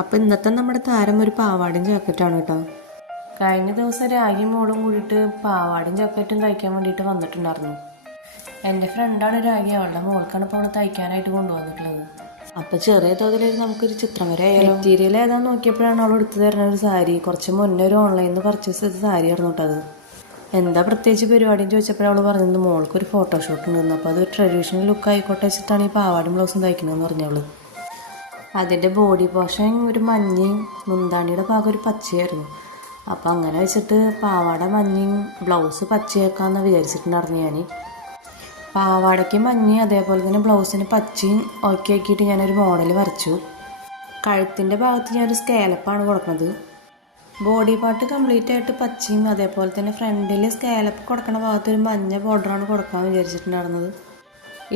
അപ്പോൾ ഇന്നത്തെ നമ്മുടെ താരം ഒരു പാവാടയും ജാക്കറ്റാണ് കേട്ടോ. കഴിഞ്ഞ ദിവസം രാഗിയും മോളും കൂടിയിട്ട് പാവാടയും ജാക്കറ്റും തയ്ക്കാൻ വേണ്ടിയിട്ട് വന്നിട്ടുണ്ടായിരുന്നു. എൻ്റെ ഫ്രണ്ടാണ് രാഗി, അവളുടെ മോൾക്കാണ് ഇപ്പോൾ അവൾ തയ്ക്കാനായിട്ട് കൊണ്ടുവന്നിട്ടുള്ളത്. അപ്പോൾ ചെറിയ തോതിൽ നമുക്കൊരു ചിത്രം വരെ മെറ്റീരിയൽ ഏതാണെന്ന് നോക്കിയപ്പോഴാണ് അവൾ എടുത്തു തരുന്ന ഒരു സാരി. കുറച്ച് മുന്നേ ഒരു ഓൺലൈനിൽ നിന്ന് പർച്ചേസ് ചെയ്ത സാരി ആയിരുന്നു കേട്ടത്. എന്താ പ്രത്യേകിച്ച് പരിപാടിയും ചോദിച്ചപ്പോൾ അവൾ പറഞ്ഞത് മോൾക്കൊരു ഫോട്ടോഷൂട്ട് ഉണ്ടായിരുന്നു. അപ്പോൾ അത് ട്രഡീഷണൽ ലുക്ക് ആയിക്കോട്ടെ വെച്ചിട്ടാണ് ഈ പാവാടയും ബ്ലൗസും തയ്ക്കണമെന്ന് പറഞ്ഞവള്. അതിൻ്റെ ബോഡി പോർഷൻ ഒരു മഞ്ഞയും മുന്താണിയുടെ ഭാഗം ഒരു പച്ചയായിരുന്നു. അപ്പോൾ അങ്ങനെ വെച്ചിട്ട് പാവാട മഞ്ഞയും ബ്ലൗസ് പച്ചയാക്കാമെന്ന് വിചാരിച്ചിട്ടുണ്ടായിരുന്നു ഞാൻ. പാവാടയ്ക്ക് മഞ്ഞയും അതേപോലെ തന്നെ ബ്ലൗസിന് പച്ചയും ഓക്കെ ആക്കിയിട്ട് ഞാനൊരു മോഡൽ വരച്ചു. കഴുത്തിൻ്റെ ഭാഗത്ത് ഞാനൊരു സ്കാലപ്പാണ് കൊടുക്കുന്നത്. ബോഡി പാർട്ട് കംപ്ലീറ്റ് ആയിട്ട് പച്ചയും അതേപോലെ തന്നെ ഫ്രണ്ടിൽ സ്കാലപ്പ് കൊടുക്കണ ഭാഗത്ത് ഒരു മഞ്ഞ ബോർഡറാണ് കൊടുക്കാമെന്ന് വിചാരിച്ചിട്ടുണ്ടായിരുന്നത്.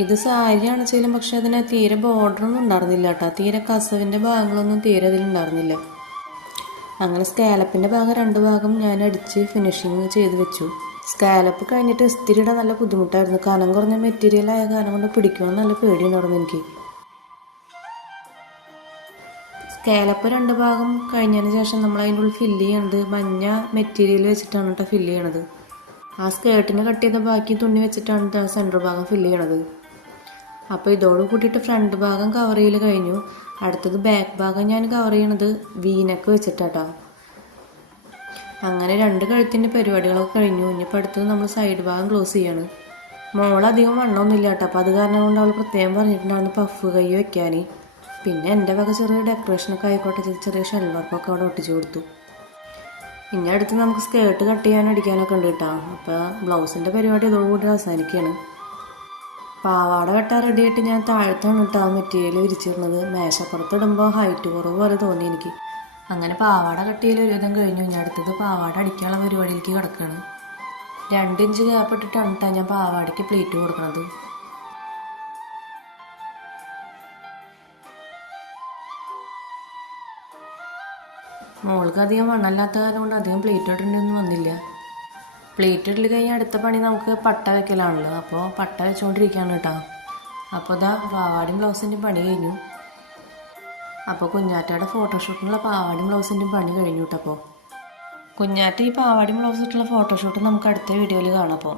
ഇത് സാരിയാണ് ചെയ്യലും, പക്ഷെ അതിന് തീരെ ബോർഡറൊന്നും ഉണ്ടായിരുന്നില്ല കേട്ടോ. തീരെ കസവിൻ്റെ ഭാഗങ്ങളൊന്നും തീരെ അതിലുണ്ടായിരുന്നില്ല. അങ്ങനെ സ്കാലപ്പിൻ്റെ ഭാഗം രണ്ട് ഭാഗം ഞാൻ അടിച്ച് ഫിനിഷിങ് ചെയ്ത് വെച്ചു. സ്കാലപ്പ് കഴിഞ്ഞിട്ട് ഇസ്തിരിയുടെ നല്ല ബുദ്ധിമുട്ടായിരുന്നു. കനം കുറഞ്ഞ മെറ്റീരിയൽ ആയ കാരണം കൊണ്ട് പിടിക്കുമെന്ന് നല്ല പേടിയുണ്ടായിരുന്നു എനിക്ക്. സ്കാലപ്പ് രണ്ട് ഭാഗം കഴിഞ്ഞതിന് ശേഷം നമ്മൾ അതിൻ്റെ ഉള്ളിൽ ഫില്ല് ചെയ്യണത് മഞ്ഞ മെറ്റീരിയൽ വെച്ചിട്ടാണ് കേട്ടോ ഫില്ല് ചെയ്യണത്. ആ സ്കേർട്ടിന് കട്ട് ചെയ്ത ബാക്കി തുണി വെച്ചിട്ടാണ് സെൻറ്റർ ഭാഗം ഫില്ല് ചെയ്യണത്. അപ്പോൾ ഇതോട് കൂട്ടിയിട്ട് ഫ്രണ്ട് ഭാഗം കവർ ചെയ്യൽ കഴിഞ്ഞു. അടുത്തത് ബാക്ക് ഭാഗം ഞാൻ കവർ ചെയ്യണത് വീനക്ക് വെച്ചിട്ടാട്ടോ. അങ്ങനെ രണ്ട് കഴുത്തിൻ്റെ പരിപാടികളൊക്കെ കഴിഞ്ഞു. ഇനിയിപ്പോൾ അടുത്തത് നമ്മൾ സൈഡ് ഭാഗം ക്ലോസ് ചെയ്യാണ്. മോളധികം വണ്ണമൊന്നുമില്ല കേട്ടോ. അപ്പോൾ അത് കാരണം കൊണ്ട് അവൾ പ്രത്യേകം പറഞ്ഞിട്ടുണ്ടായിരുന്നു പഫ് കൈ വെക്കാൻ. പിന്നെ എൻ്റെ വക ചെറിയ ഡെക്കറേഷനൊക്കെ ആയിക്കോട്ടെ ചെറിയ ഷെൽവർക്കൊക്കെ അവിടെ ഒട്ടിച്ചു കൊടുത്തു. ഇനി അടുത്ത് നമുക്ക് സ്കേർട്ട് കട്ട് ചെയ്യാനും അടിക്കാനൊക്കെ ഉണ്ട് കേട്ടോ. അപ്പോൾ ബ്ലൗസിൻ്റെ പരിപാടി ഇതോടുകൂടി അവസാനിക്കുകയാണ്. പാവാട വെട്ടാൻ റെഡി ആയിട്ട് ഞാൻ താഴത്താണ് കേട്ടോ മെറ്റീരിയൽ വിരിച്ചിരുന്നത്. മേശപ്പുറത്ത് ഇടുമ്പോൾ ഹൈറ്റ് കുറവ് പോലെ തോന്നി എനിക്ക്. അങ്ങനെ പാവാട കട്ട് ചെയ്യൽ ഒരുവിധം കഴിഞ്ഞു. ഞാൻ അടുത്തത് പാവാട അടിക്കാനുള്ള പരിപാടിയിലേക്ക് കിടക്കുകയാണ്. 2 ഇഞ്ച് ഗ്യാപ്പ് ഇട്ടിട്ടാണ് കേട്ടോ ഞാൻ പാവാടയ്ക്ക് പ്ലീറ്റ് കൊടുക്കുന്നത്. മോൾക്ക് അധികം വണ്ണമില്ലാത്ത കാരണം കൊണ്ട് അധികം പ്ലേറ്റ് ഇടേണ്ടൊന്നും വന്നില്ല. പ്ലേറ്റ് ഇടൽ കഴിഞ്ഞാൽ അടുത്ത പണി നമുക്ക് പട്ട വെക്കലാണല്ലോ. അപ്പോൾ പട്ട വെച്ചുകൊണ്ടിരിക്കുകയാണ് കേട്ടോ. അപ്പോൾ ഇതാ പാവാടയും ബ്ലൗസിൻ്റെയും പണി കഴിഞ്ഞു. അപ്പോൾ കുഞ്ഞാറ്റയുടെ ഫോട്ടോഷൂട്ടിനുള്ള പാവാടയും ബ്ലൗസിൻ്റെയും പണി കഴിഞ്ഞു കേട്ടോ. അപ്പോൾ കുഞ്ഞാറ്റ ഈ പാവാടയും ബ്ലൗസ് ഇട്ടുള്ള ഫോട്ടോഷൂട്ട് നമുക്ക് അടുത്ത വീഡിയോയിൽ കാണാം. അപ്പോൾ